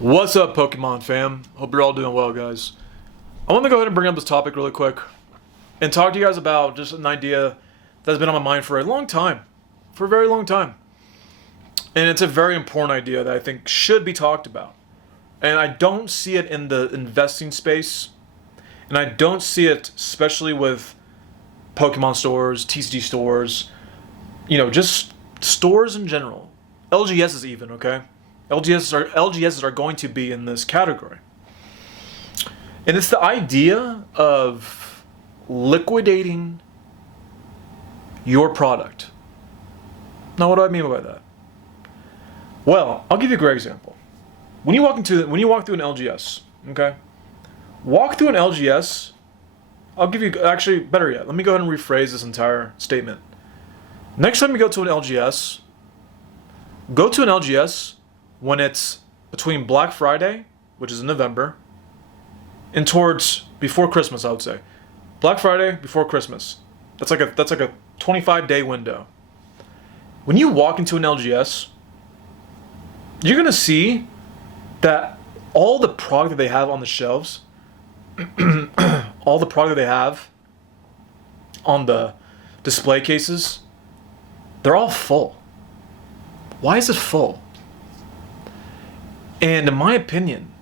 What's up, Pokemon fam? Hope you're all doing well, guys. I want to go ahead and bring up this topic really quick and talk to you guys about just an idea that's been on my mind for a long time. For a very long time. And it's a very important idea that I think should be talked about. And I don't see it in the investing space. And I don't see it especially with Pokemon stores, TCG stores, just stores in general. LGSs even, okay? LGSs are going to be in this category. And it's the idea of liquidating your product. Now, what do I mean by that? Well, I'll give you a great example. When you walk through an LGS, okay? Walk through an LGS. I'll give you actually better yet. Let me go ahead and rephrase this entire statement. Next time you go to an LGS, go to an LGS when it's between Black Friday, which is in November, and towards before Christmas, I would say. Black Friday before Christmas. That's like a 25-day window. When you walk into an LGS, you're gonna see that all the product that they have on the shelves, all the product that they have on the display cases, they're all full. Why is it full? And in my opinion,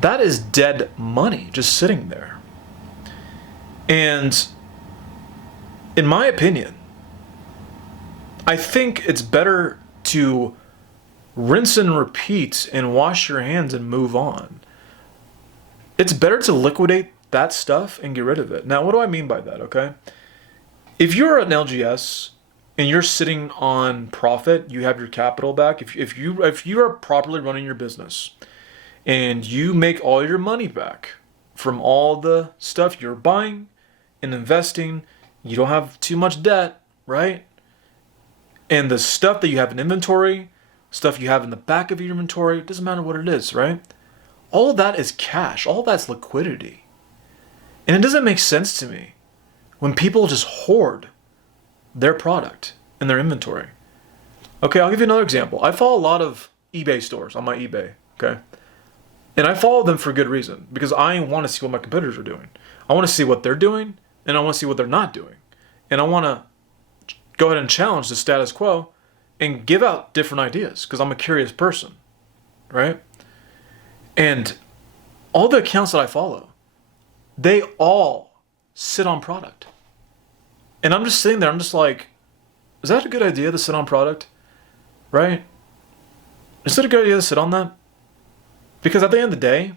that is dead money just sitting there. And in my opinion, I think it's better to rinse and repeat and wash your hands and move on. It's better to liquidate that stuff and get rid of it. Now, what do I mean by that, okay? If you're an LGS and you're sitting on profit, you have your capital back. If you are properly running your business and you make all your money back from all the stuff you're buying and investing, you don't have too much debt, right? And the stuff that you have in inventory, stuff you have in the back of your inventory, it doesn't matter what it is, right? All of that is cash. All of that's liquidity. And it doesn't make sense to me when people just hoard their product in their inventory. Okay, I'll give you another example. I follow a lot of eBay stores on my eBay, okay? And I follow them for good reason, because I want to see what my competitors are doing. I want to see what they're doing, and I want to see what they're not doing. And I want to go ahead and challenge the status quo and give out different ideas, because I'm a curious person, right? And all the accounts that I follow, they all sit on product. And I'm just sitting there, I'm just like, is that a good idea to sit on product? Right? Is it a good idea to sit on that? Because at the end of the day,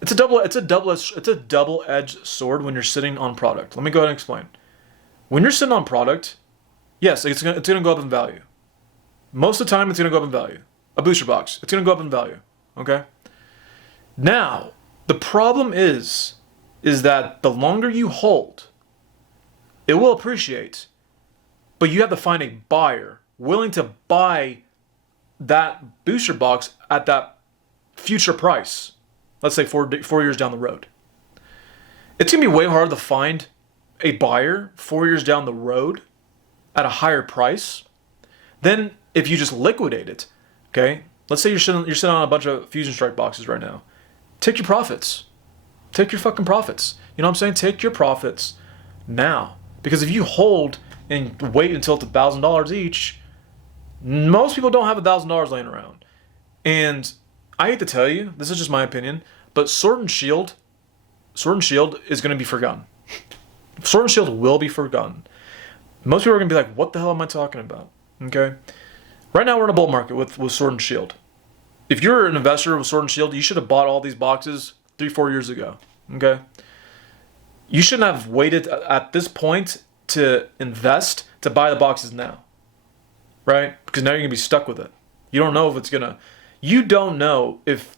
it's a double-edged sword when you're sitting on product. Let me go ahead and explain. When you're sitting on product, yes, it's gonna go up in value. Most of the time, it's gonna go up in value. A booster box, it's gonna go up in value. Okay? Now, the problem is that the longer you hold, it will appreciate, but you have to find a buyer willing to buy that booster box at that future price. Let's say 4 years down the road. It's going to be way hard to find a buyer 4 years down the road at a higher price than if you just liquidate it. Okay? Let's say you're sitting on a bunch of Fusion Strike boxes right now. Take your profits. Take your fucking profits. You know what I'm saying? Take your profits now. Because if you hold and wait until it's $1,000 each, most people don't have $1,000 laying around. And I hate to tell you, this is just my opinion, but Sword and Shield is going to be forgotten. Sword and Shield will be forgotten. Most people are going to be like, what the hell am I talking about? Okay? Right now we're in a bull market with Sword and Shield. If you're an investor with Sword and Shield, you should have bought all these boxes 3-4 years ago. Okay? You shouldn't have waited at this point to invest to buy the boxes now. Right? Because now you're going to be stuck with it. You don't know if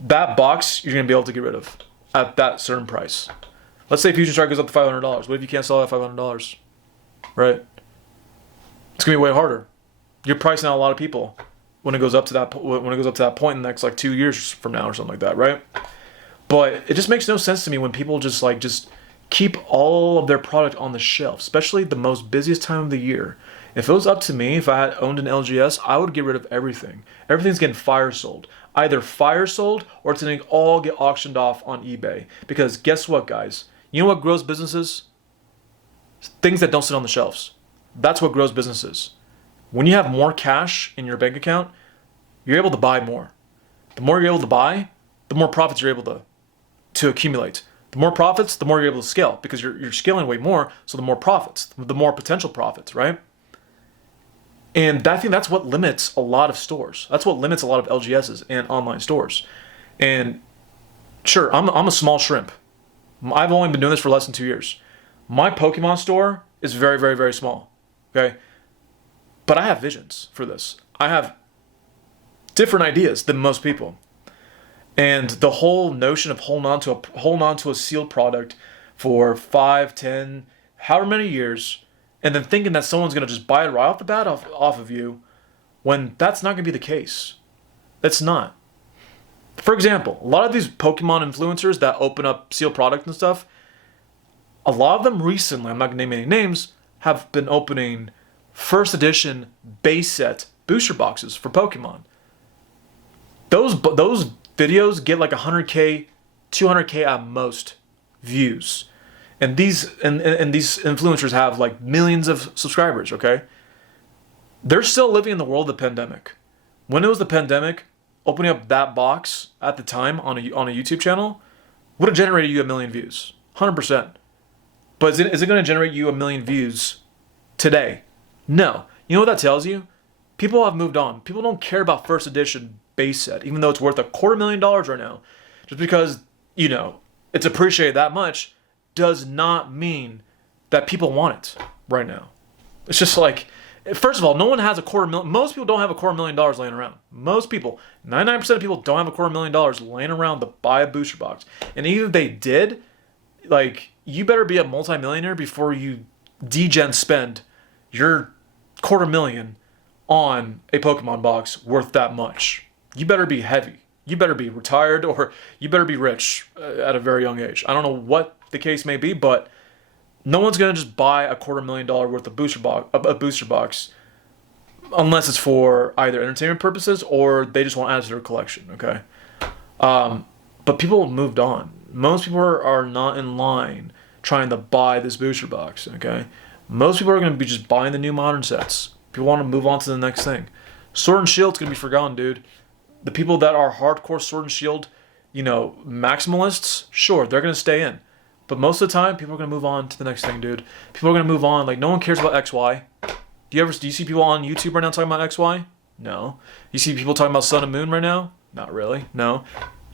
that box you're going to be able to get rid of at that certain price. Let's say Fusion Strike goes up to $500. What if you can't sell it at $500? Right? It's going to be way harder. You're pricing out a lot of people when it goes up to that point in the next like 2 years from now or something like that, right? But it just makes no sense to me when people just keep all of their product on the shelf, especially the most busiest time of the year. If it was up to me, if I had owned an LGS, I would get rid of everything. Everything's getting fire sold. Either fire sold or it's going to all get auctioned off on eBay. Because guess what, guys? You know what grows businesses? Things that don't sit on the shelves. That's what grows businesses. When you have more cash in your bank account, you're able to buy more. The more you're able to buy, the more profits you're able to accumulate. The more profits, the more you're able to scale because you're scaling way more, so the more profits, the more potential profits, right? And I think that's what limits a lot of stores. That's what limits a lot of LGSs and online stores. And sure, I'm a small shrimp. I've only been doing this for less than 2 years. My Pokemon store is very, very, very small, okay? But I have visions for this. I have different ideas than most people. And the whole notion of holding on to a sealed product for 5, 10, however many years, and then thinking that someone's going to just buy it right off the bat off of you, when that's not going to be the case. It's not. For example, a lot of these Pokemon influencers that open up sealed product and stuff, a lot of them recently, I'm not going to name any names, have been opening first edition base set booster boxes for Pokemon. Those videos get like 100K, 200K at most views. And these influencers have like millions of subscribers, okay? They're still living in the world of the pandemic. When it was the pandemic, opening up that box at the time on a YouTube channel would have generated you 1 million views. 100%. But is it going to generate you 1 million views today? No. You know what that tells you? People have moved on. People don't care about first edition base set, even though it's worth $250,000 right now. Just because, it's appreciated that much does not mean that people want it right now. It's just like, first of all, no one has $250,000. Most people don't have $250,000 laying around. Most people, 99% of people don't have $250,000 laying around to buy a booster box. And even if they did, like, you better be a multimillionaire before you degen spend your $250,000 on a Pokemon box worth that much. You better be heavy. You better be retired, or you better be rich at a very young age. I don't know what the case may be, but no one's going to just buy $250,000 worth of booster box unless it's for either entertainment purposes or they just want to add to their collection, okay? But people have moved on. Most people are not in line trying to buy this booster box, okay? Most people are going to be just buying the new modern sets. People want to move on to the next thing. Sword and Shield's going to be forgotten, dude. The people that are hardcore Sword and Shield, maximalists, sure, they're going to stay in. But most of the time, people are going to move on to the next thing, dude. People are going to move on. Like, no one cares about XY. Do you see people on YouTube right now talking about XY? No. You see people talking about Sun and Moon right now? Not really. No.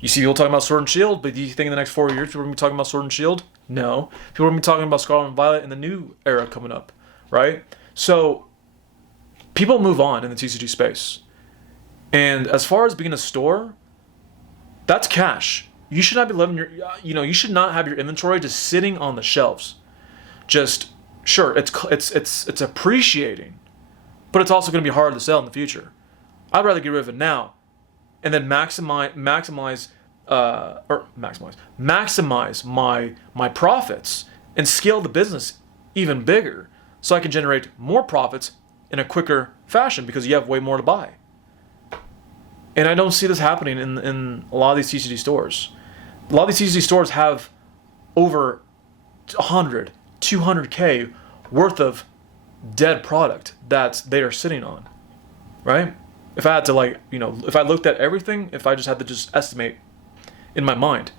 You see people talking about Sword and Shield, but do you think in the next 4 years people are going to be talking about Sword and Shield? No. People are going to be talking about Scarlet and Violet in the new era coming up, right? So, people move on in the TCG space. And as far as being a store, that's cash. You should not be living you should not have your inventory just sitting on the shelves. Just, sure, it's appreciating, but it's also going to be hard to sell in the future. I'd rather get rid of it now and then maximize my profits and scale the business even bigger so I can generate more profits in a quicker fashion because you have way more to buy. And I don't see this happening in a lot of these TCG stores. A lot of these TCG stores have over 100, 200K worth of dead product that they are sitting on, right? If I had to if I looked at everything, if I just had to just estimate in my mind,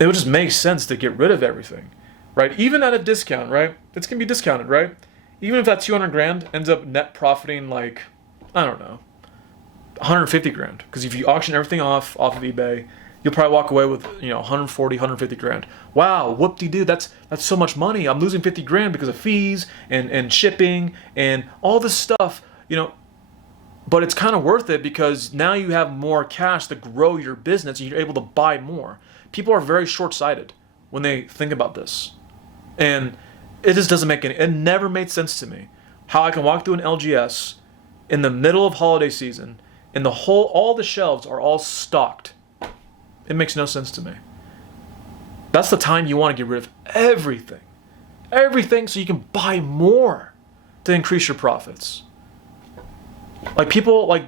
it would just make sense to get rid of everything, right? Even at a discount, right? It's going to be discounted, right? Even if that $200,000 ends up net profiting like, I don't know, $150,000, because if you auction everything off of eBay, you'll probably walk away with $140,000, $150,000. Wow, whoop-de-doo, that's so much money. I'm losing $50,000 because of fees and shipping and all this stuff, But it's kind of worth it because now you have more cash to grow your business and you're able to buy more. People are very short-sighted when they think about this, and it just doesn't make it never made sense to me how I can walk through an LGS in the middle of holiday season and all the shelves are all stocked. It makes no sense to me. That's the time you want to get rid of everything. Everything so you can buy more. to increase your profits. Like people,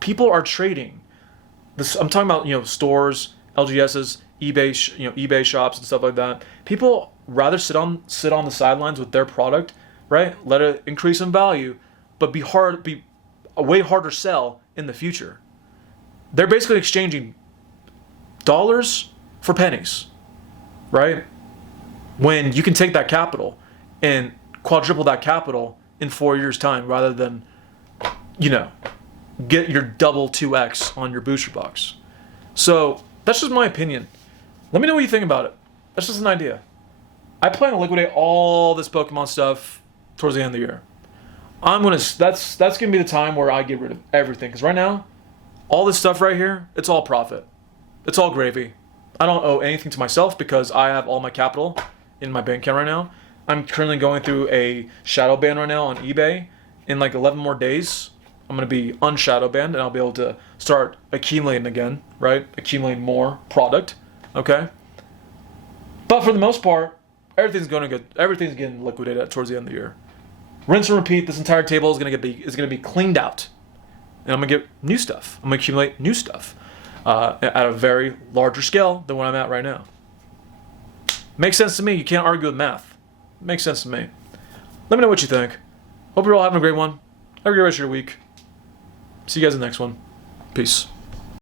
people are trading. This I'm talking about, stores, LGSs, eBay shops and stuff like that. People rather sit on the sidelines with their product, right? Let it increase in value, but be a way harder sell in the future. They're basically exchanging dollars for pennies, right? When you can take that capital and quadruple that capital in 4 years' time rather than, get your double 2x on your booster box. So that's just my opinion. Let me know what you think about it. That's just an idea. I plan to liquidate all this Pokemon stuff towards the end of the year. That's gonna be the time where I get rid of everything. Because right now, all this stuff right here, it's all profit. It's all gravy. I don't owe anything to myself because I have all my capital in my bank account right now. I'm currently going through a shadow ban right now on eBay. In like 11 more days, I'm going to be unshadow banned and I'll be able to start accumulating again, right? Accumulating more product, okay? But for the most part, everything's getting liquidated towards the end of the year. Rinse and repeat. This entire table is going to be cleaned out, and I'm going to get new stuff. I'm going to accumulate new stuff at a very larger scale than what I'm at right now. Makes sense to me. You can't argue with math. Makes sense to me. Let me know what you think. Hope you're all having a great one. Have a great rest of your week. See you guys in the next one. Peace.